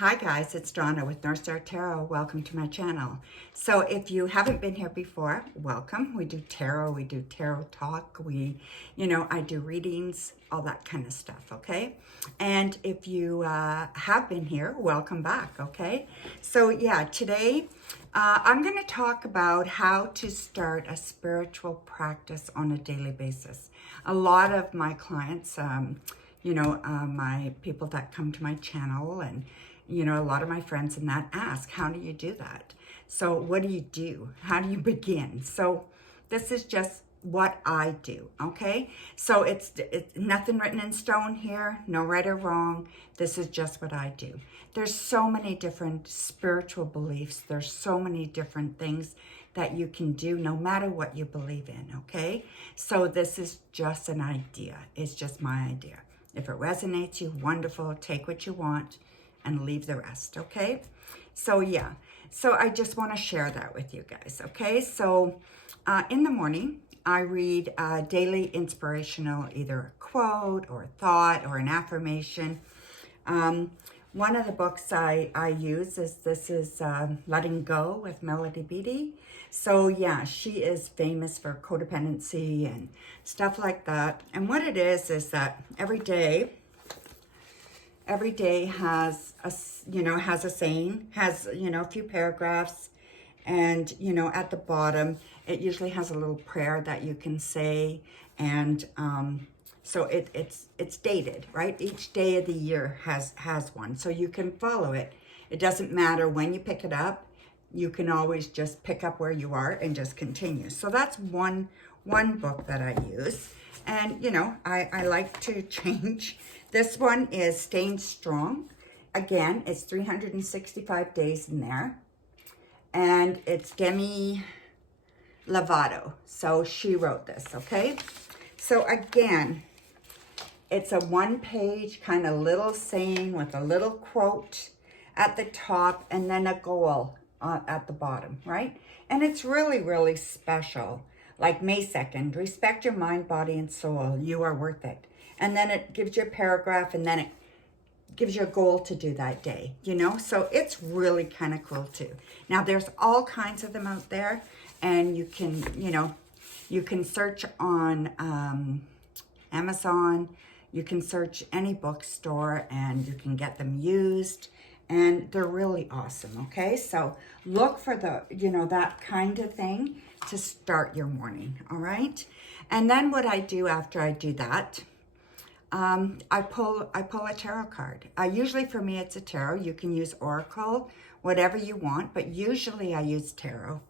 Hi guys, it's Donna with Northstar Tarot. Welcome to my channel. So if you haven't been here before, welcome. We do tarot, we do tarot talk, I do readings, all that kind of stuff, okay? And if you have been here, welcome back, okay? So yeah, today I'm going to talk about how to start a spiritual practice on a daily basis. A lot of my clients, my people that come to my channel and a lot of my friends and that ask, how do you do that? So what do you do? How do you begin? So this is just what I do, okay? So it's nothing written in stone here, no right or wrong. This is just what I do. There's so many different spiritual beliefs. There's so many different things that you can do no matter what you believe in, okay? So this is just an idea. It's just my idea. If it resonates you, wonderful, take what you want and leave the rest, okay? So yeah, so I just want to share that with you guys, okay? So in the morning, I read a daily inspirational, either a quote or a thought or an affirmation. One of the books I use is Letting Go with Melody Beattie. So yeah, she is famous for codependency and stuff like that. And what it is that every day has a saying, has, a few paragraphs, and, at the bottom, it usually has a little prayer that you can say, and so it's dated, right? Each day of the year has one, so you can follow it. It doesn't matter when you pick it up. You can always just pick up where you are and just continue. So that's one book that I use. And, I like to change. This one is Staying Strong. Again, it's 365 days in there. And it's Demi Lovato. So she wrote this, okay? So again, it's a one-page kind of little saying with a little quote at the top and then a goal at the bottom, right? And it's really, really special. Like May 2nd, respect your mind, body, and soul. You are worth it. And then it gives you a paragraph, and then it gives you a goal to do that day, So it's really kind of cool too. Now there's all kinds of them out there, and you can search on Amazon. You can search any bookstore, and you can get them used. And they're really awesome, okay? So look for that kind of thing to start your morning, all right? And then what I do after I do that, I pull a tarot card. Usually for me, it's a tarot. You can use oracle, whatever you want, but usually I use tarot.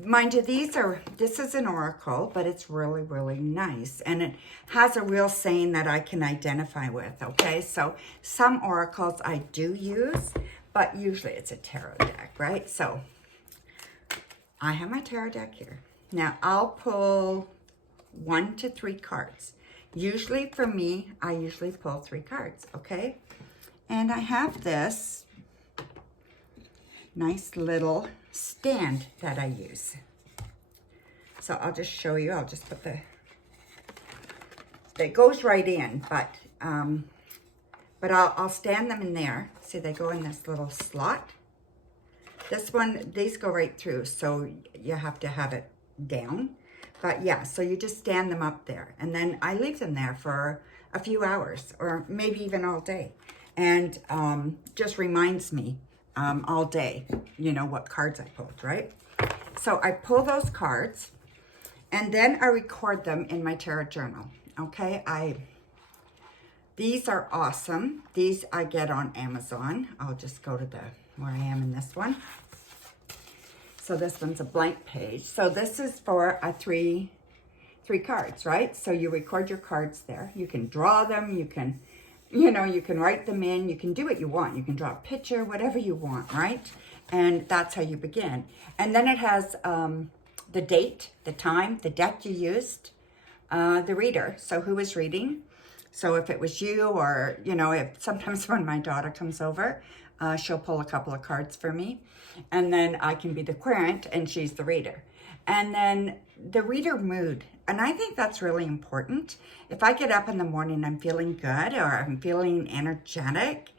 Mind you, this is an oracle, but it's really, really nice. And it has a real saying that I can identify with, okay? So some oracles I do use, but usually it's a tarot deck, right? So I have my tarot deck here. Now I'll pull 1 to 3 cards. Usually for me, I usually pull 3 cards, okay? And I have this nice little stand that I use. So I'll just show you. I'll just put it goes right in, but I'll stand them in there. See, they go in this little slot. This one, these go right through, so you have to have it down. But yeah, so you just stand them up there, and then I leave them there for a few hours, or maybe even all day. And just reminds me all day, what cards I pulled, right? So I pull those cards, and then I record them in my tarot journal, okay? These are awesome. These I get on Amazon. I'll just go to where I am in this one. So this one's a blank page. So this is for a three cards, right? So you record your cards there. You can draw them. You can, you can write them in. You can do what you want. You can draw a picture, whatever you want, right? And that's how you begin. And then it has the date, the time, the deck you used, the reader. So who is reading? So if it was you, or, if sometimes when my daughter comes over, she'll pull a couple of cards for me. And then I can be the querent and she's the reader. And then the reader mood. And I think that's really important. If I get up in the morning, I'm feeling good, or I'm feeling energetic,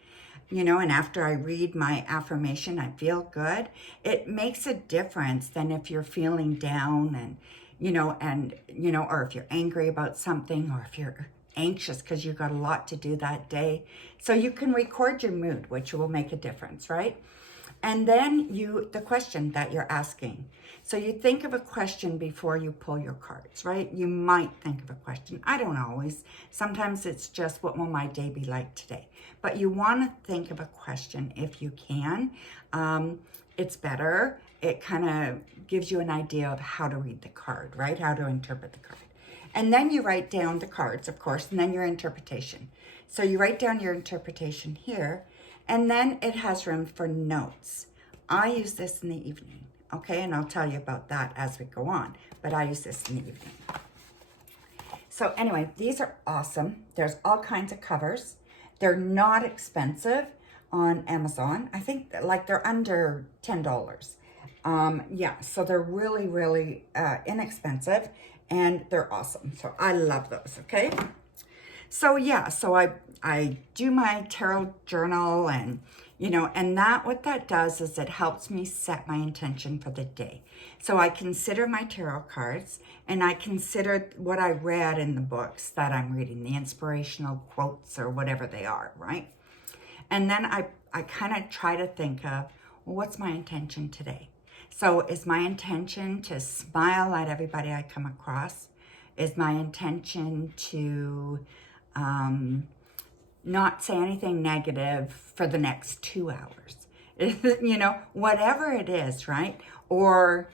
you know, and after I read my affirmation, I feel good. It makes a difference than if you're feeling down or if you're angry about something, or if you're anxious because you've got a lot to do that day. So you can record your mood, which will make a difference, right? And then the question that you're asking. So you think of a question before you pull your cards, right? You might think of a question. I don't always. Sometimes it's just, what will my day be like today? But you want to think of a question if you can. It's better. It kind of gives you an idea of how to read the card, right? How to interpret the card. And then you write down the cards, of course, and then your interpretation. So you write down your interpretation here, and then it has room for notes. I use this in the evening, okay? And I'll tell you about that as we go on, but I use this in the evening. So anyway, these are awesome. There's all kinds of covers. They're not expensive on Amazon. I think like they're under $10. Yeah, so they're really, really inexpensive, and they're awesome. So I love those, okay? So yeah, so I do my tarot journal, and what that does is it helps me set my intention for the day. So I consider my tarot cards, and I consider what I read in the books that I'm reading, the inspirational quotes or whatever they are, right? And then I kind of try to think of, well, what's my intention today? So is my intention to smile at everybody I come across? Is my intention to not say anything negative for the next 2 hours? Whatever it is, right? Or,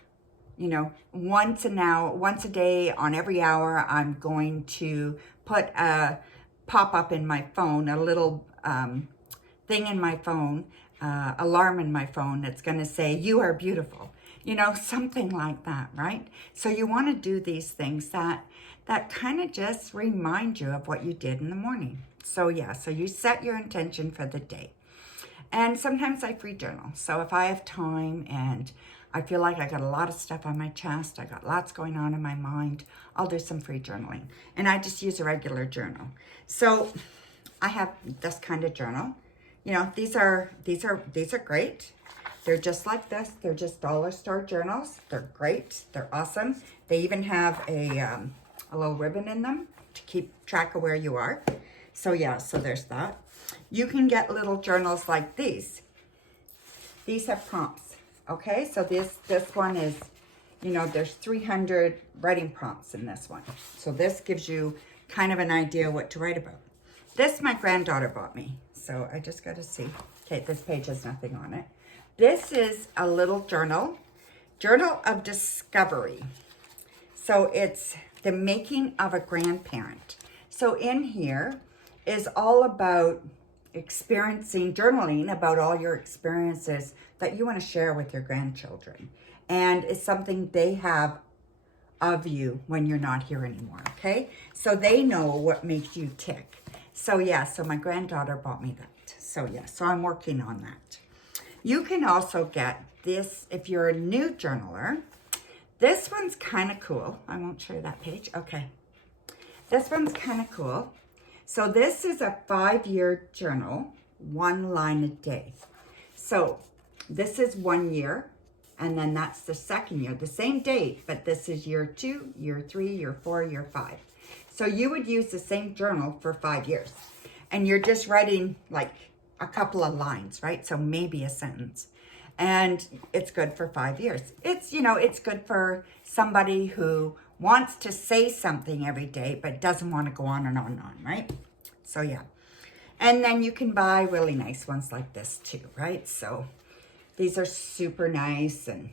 once a day on every hour, I'm going to put a pop-up in my phone, a little thing in my phone, alarm in my phone that's going to say, you are beautiful, something like that, right? So you want to do these things that kind of just remind you of what you did in the morning. So yeah, so you set your intention for the day. And sometimes I free journal. So if I have time and I feel like I got a lot of stuff on my chest, I got lots going on in my mind, I'll do some free journaling. And I just use a regular journal. So I have this kind of journal. These are great. They're just like this. They're just dollar store journals. They're great. They're awesome. They even have a little ribbon in them to keep track of where you are. So yeah, so there's that. You can get little journals like these. These have prompts, okay? So this one is, there's 300 writing prompts in this one. So this gives you kind of an idea what to write about. This my granddaughter bought me. So I just got to see. Okay, this page has nothing on it. This is a little journal of discovery. So it's the making of a grandparent. So in here is all about journaling about all your experiences that you want to share with your grandchildren. And it's something they have of you when you're not here anymore, okay? So they know what makes you tick. So yeah, so my granddaughter bought me that. So yeah, so I'm working on that. You can also get this if you're a new journaler. This one's kind of cool. I won't show you that page. Okay. This one's kind of cool. So this is a 5-year journal, 1 line a day. So this is 1 year, and then that's the 2nd year, the same date, but this is year 2, year 3, year 4, year 5. So you would use the same journal for 5 years, and you're just writing like a couple of lines, right? So maybe a sentence, and it's good for 5 years. It's good for somebody who wants to say something every day, but doesn't want to go on and on and on, right? So yeah. And then you can buy really nice ones like this too, right? So these are super nice, and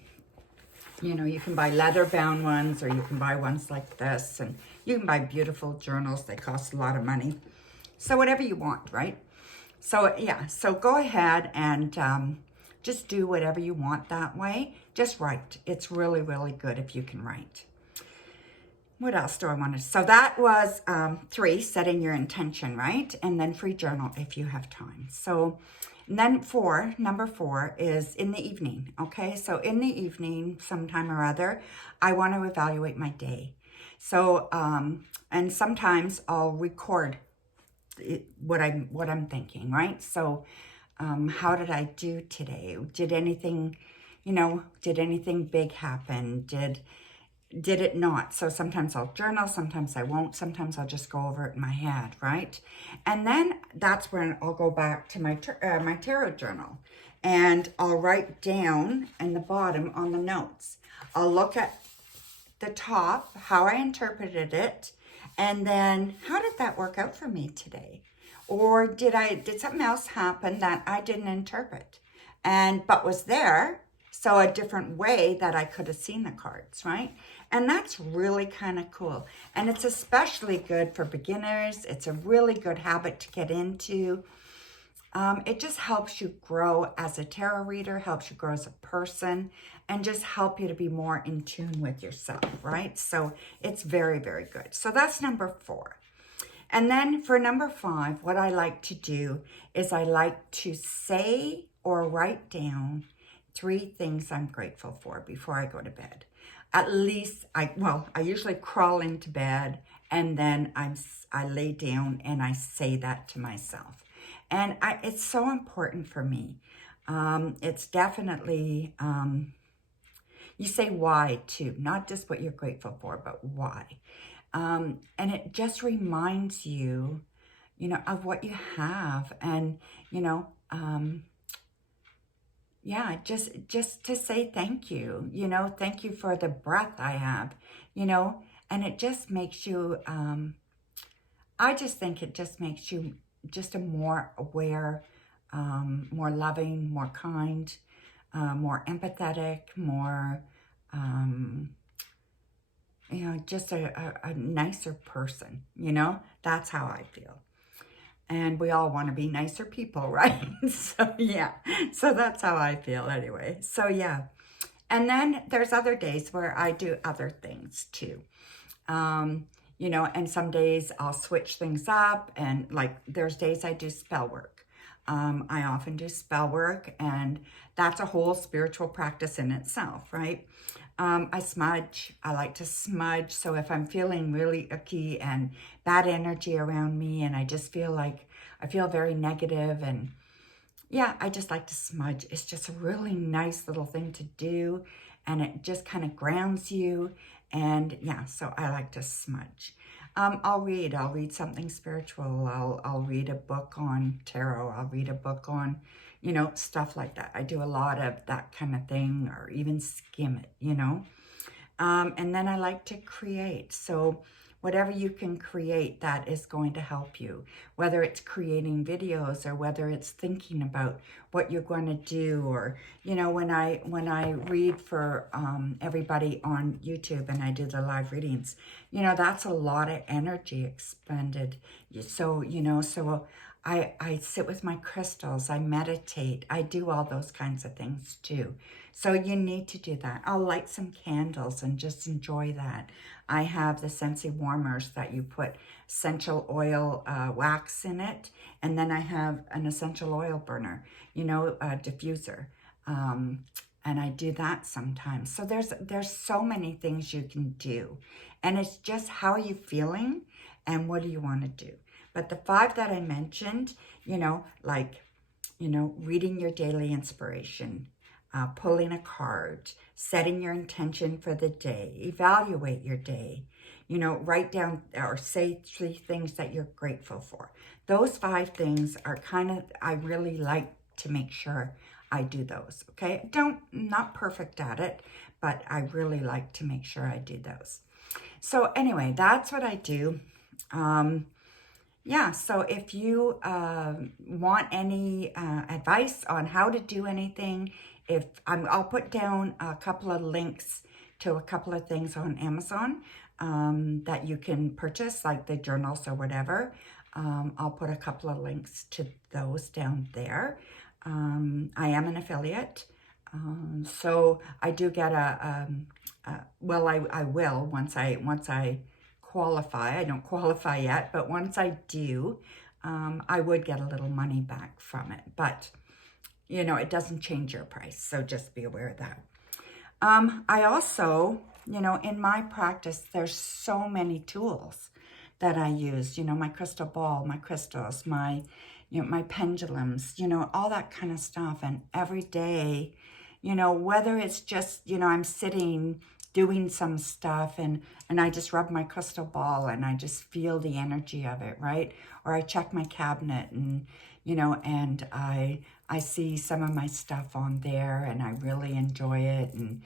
you can buy leather bound ones, or you can buy ones like this, and you can buy beautiful journals. They cost a lot of money. So whatever you want, right? So yeah, so go ahead and just do whatever you want that way. Just write. It's really, really good if you can write. What else do I want to? So that was 3, setting your intention, right? And then free journal if you have time. So and then number 4 is in the evening, okay? So in the evening, sometime or other, I want to evaluate my day. So, and sometimes I'll record what I'm thinking, right? So how did I do today? Did anything, did anything big happen? Did it not? So sometimes I'll journal, sometimes I won't, sometimes I'll just go over it in my head, right? And then that's when I'll go back to my tarot journal, and I'll write down in the bottom on the notes. I'll look at the top, how I interpreted it, and then how did that work out for me today? Or did something else happen that I didn't interpret but was there, so a different way that I could have seen the cards, right? And that's really kind of cool. And it's especially good for beginners. It's a really good habit to get into. It just helps you grow as a tarot reader, helps you grow as a person, and just help you to be more in tune with yourself, right? So it's very, very good. So that's number 4. And then for number 5, what I like to do is I like to say or write down 3 things I'm grateful for before I go to bed. At least, I usually crawl into bed, and then I lay down and I say that to myself. And it's so important for me. It's definitely, you say why too, not just what you're grateful for, but why. And it just reminds you, of what you have, and, yeah, just to say thank you, thank you for the breath I have, and it just makes you, I just think it just makes you just a more aware, more loving, more kind, more empathetic, more, just a nicer person, that's how I feel. And we all want to be nicer people, right? So, yeah. So that's how I feel anyway. So, yeah. And then there's other days where I do other things too. And some days I'll switch things up. And like there's days I do spell work. I often do spell work. And that's a whole spiritual practice in itself, right? I smudge. I like to smudge. So if I'm feeling really icky and bad energy around me, and I just feel like I feel very negative, and yeah, I just like to smudge. It's just a really nice little thing to do, and it just kind of grounds you. And yeah, so I like to smudge. I'll read something spiritual. I'll read a book on tarot. I'll read a book on, stuff like that. I do a lot of that kind of thing, or even skim it, and then I like to create. So whatever you can create that is going to help you, whether it's creating videos or whether it's thinking about what you're going to do. Or, when I read for everybody on YouTube and I do the live readings, that's a lot of energy expended. So, so I sit with my crystals, I meditate, I do all those kinds of things too. So you need to do that. I'll light some candles and just enjoy that. I have the Scentsy warmers that you put essential oil wax in it. And then I have an essential oil burner, a diffuser. And I do that sometimes. So there's so many things you can do. And it's just how are you feeling and what do you want to do? But the 5 that I mentioned, reading your daily inspiration, pulling a card, setting your intention for the day, evaluate your day, write down or say 3 things that you're grateful for. Those 5 things are I really like to make sure I do those, okay? Not perfect at it, but I really like to make sure I do those. So anyway, that's what I do. Yeah, so if you want any advice on how to do anything, I'll put down a couple of links to a couple of things on Amazon that you can purchase, like the journals or whatever. I'll put a couple of links to those down there. I am an affiliate, so I do get I will once I qualify. I don't qualify yet, but once I do, I would get a little money back from it. But, it doesn't change your price, so just be aware of that. I also, in my practice, there's so many tools that I use, my crystal ball, my crystals, my, my pendulums, all that kind of stuff. And every day, whether it's just, I'm sitting doing some stuff and I just rub my crystal ball and I just feel the energy of it, right? Or I check my cabinet and, and I see some of my stuff on there and I really enjoy it, and,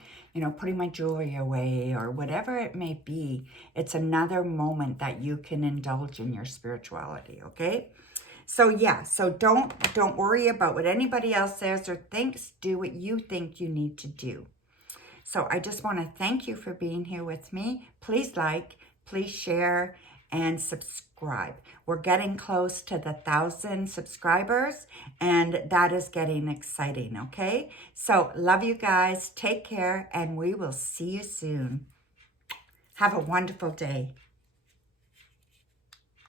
putting my jewelry away or whatever it may be. It's another moment that you can indulge in your spirituality, okay? So yeah, so don't worry about what anybody else says or thinks. Do what you think you need to do. So I just want to thank you for being here with me. Please like, please share, and subscribe. We're getting close to the 1,000 subscribers, and that is getting exciting, okay? So love you guys. Take care, and we will see you soon. Have a wonderful day.